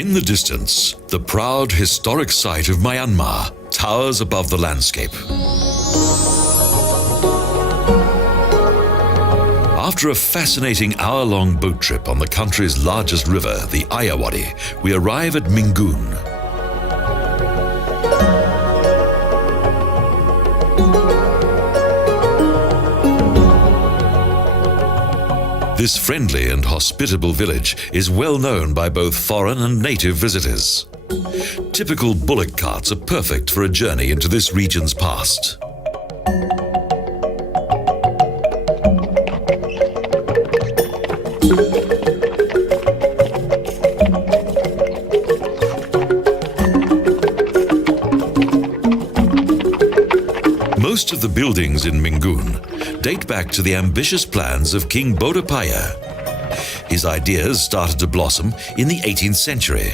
In the distance, the proud historic site of Myanmar towers above the landscape. After a fascinating hour-long boat trip on the country's largest river, the Ayeyarwady, we arrive at Mingun. This friendly and hospitable village is well known by both foreign and native visitors. Typical bullock carts are perfect for a journey into this region's past. Most of the buildings in Mingun date back to the ambitious plans of King Bodapaya. His ideas started to blossom in the 18th century.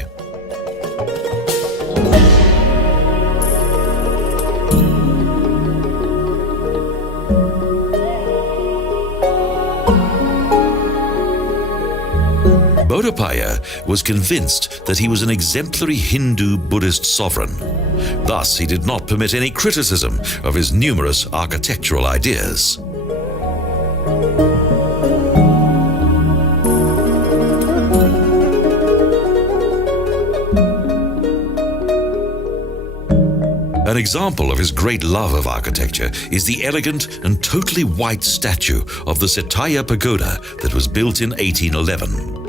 Bodapaya was convinced that he was an exemplary Hindu-Buddhist sovereign. Thus, he did not permit any criticism of his numerous architectural ideas. An example of his great love of architecture is the elegant and totally white statue of the Setaya Pagoda that was built in 1811.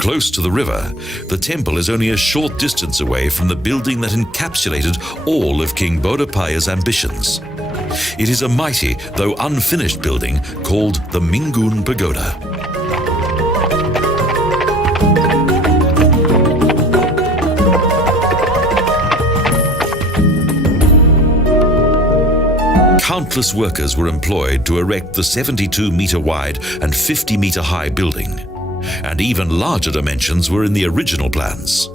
Close to the river, the temple is only a short distance away from the building that encapsulated all of King Bodapaya's ambitions. It is a mighty, though unfinished building called the Mingun Pagoda. Countless workers were employed to erect the 72-meter wide and 50-meter high building. And even larger dimensions were in the original plans.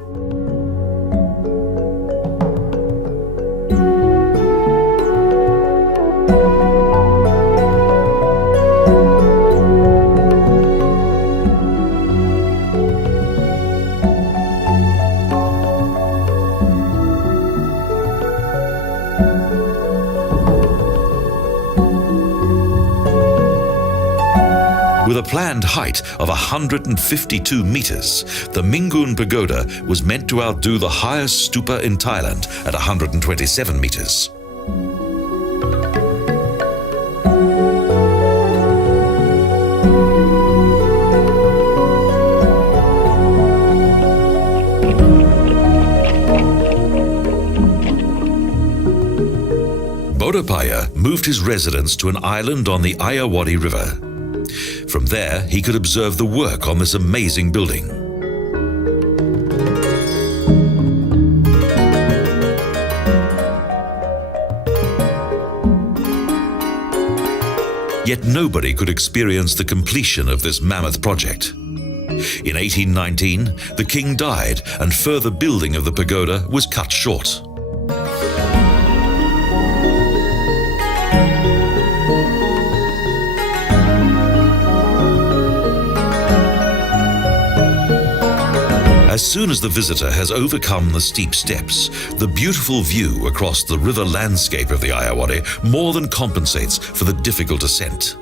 With a planned height of 152 meters, the Mingun Pagoda was meant to outdo the highest stupa in Thailand at 127 meters. Bodapaya moved his residence to an island on the Ayeyarwady River. From there, he could observe the work on this amazing building. Yet nobody could experience the completion of this mammoth project. In 1819, the king died, and further building of the pagoda was cut short. As soon as the visitor has overcome the steep steps, the beautiful view across the river landscape of the Ayeyarwady more than compensates for the difficult ascent.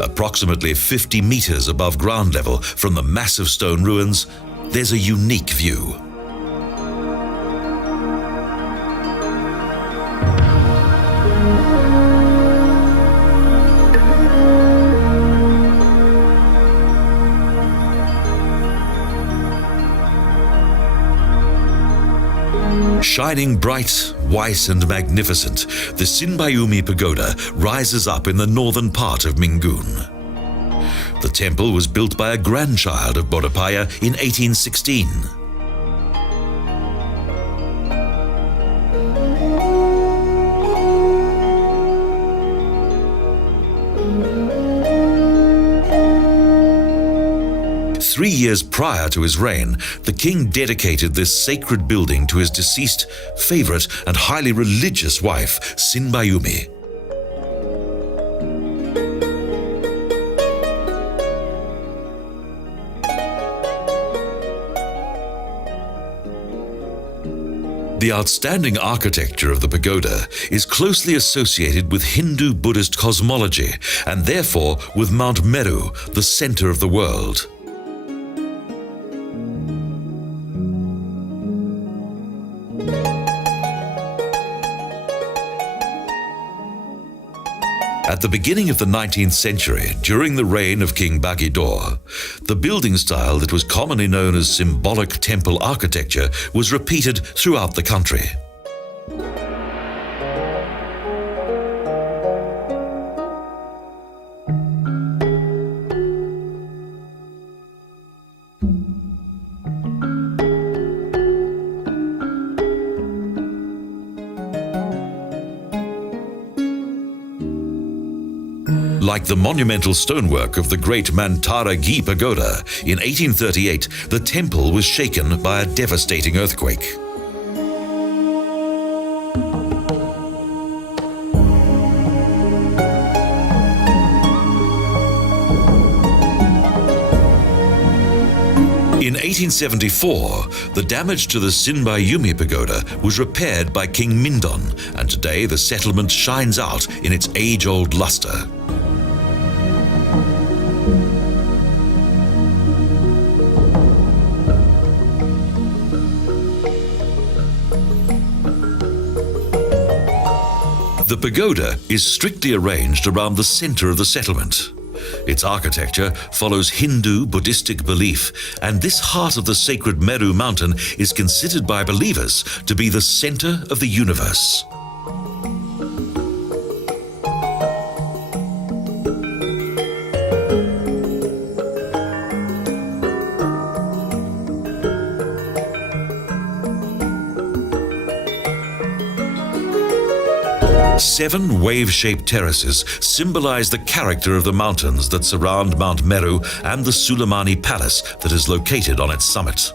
Approximately 50 meters above ground level from the massive stone ruins, there's a unique view. Shining bright, white and magnificent, the Sinbayumi Pagoda rises up in the northern part of Mingun. The temple was built by a grandchild of Bodapaya in 1816. 3 years prior to his reign, the king dedicated this sacred building to his deceased, favorite, and highly religious wife, Sinbayumi. The outstanding architecture of the pagoda is closely associated with Hindu-Buddhist cosmology and therefore with Mount Meru, the center of the world. At the beginning of the 19th century, during the reign of King Bagidor, the building style that was commonly known as symbolic temple architecture was repeated throughout the country. Like the monumental stonework of the great Mantaragi Pagoda, in 1838 the temple was shaken by a devastating earthquake. In 1874, the damage to the Sinbayumi Pagoda was repaired by King Mingun, and today the settlement shines out in its age-old luster. The pagoda is strictly arranged around the center of the settlement. Its architecture follows Hindu-Buddhistic belief, and this heart of the sacred Meru mountain is considered by believers to be the center of the universe. Seven wave-shaped terraces symbolize the character of the mountains that surround Mount Meru and the Suleimani Palace that is located on its summit.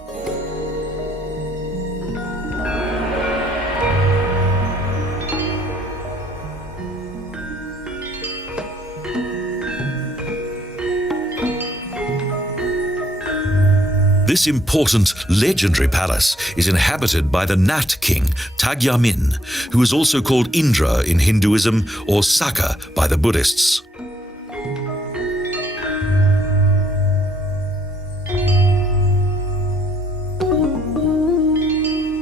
This important, legendary palace is inhabited by the Nat king, Tagyamin, who is also called Indra in Hinduism or Saka by the Buddhists.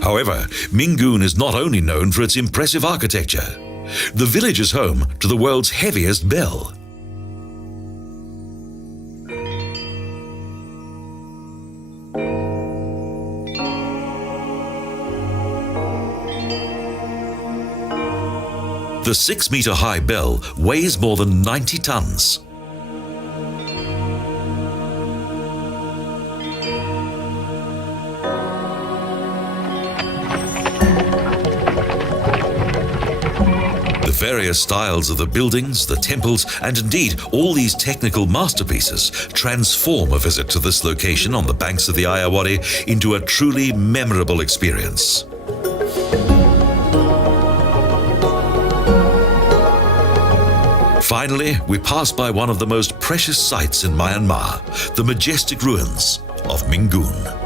However, Mingun is not only known for its impressive architecture. The village is home to the world's heaviest bell. The 6-meter-high bell weighs more than 90 tons. The various styles of the buildings, the temples, and indeed all these technical masterpieces transform a visit to this location on the banks of the Ayeyarwady into a truly memorable experience. Finally, we pass by one of the most precious sights in Myanmar, the majestic ruins of Mingun.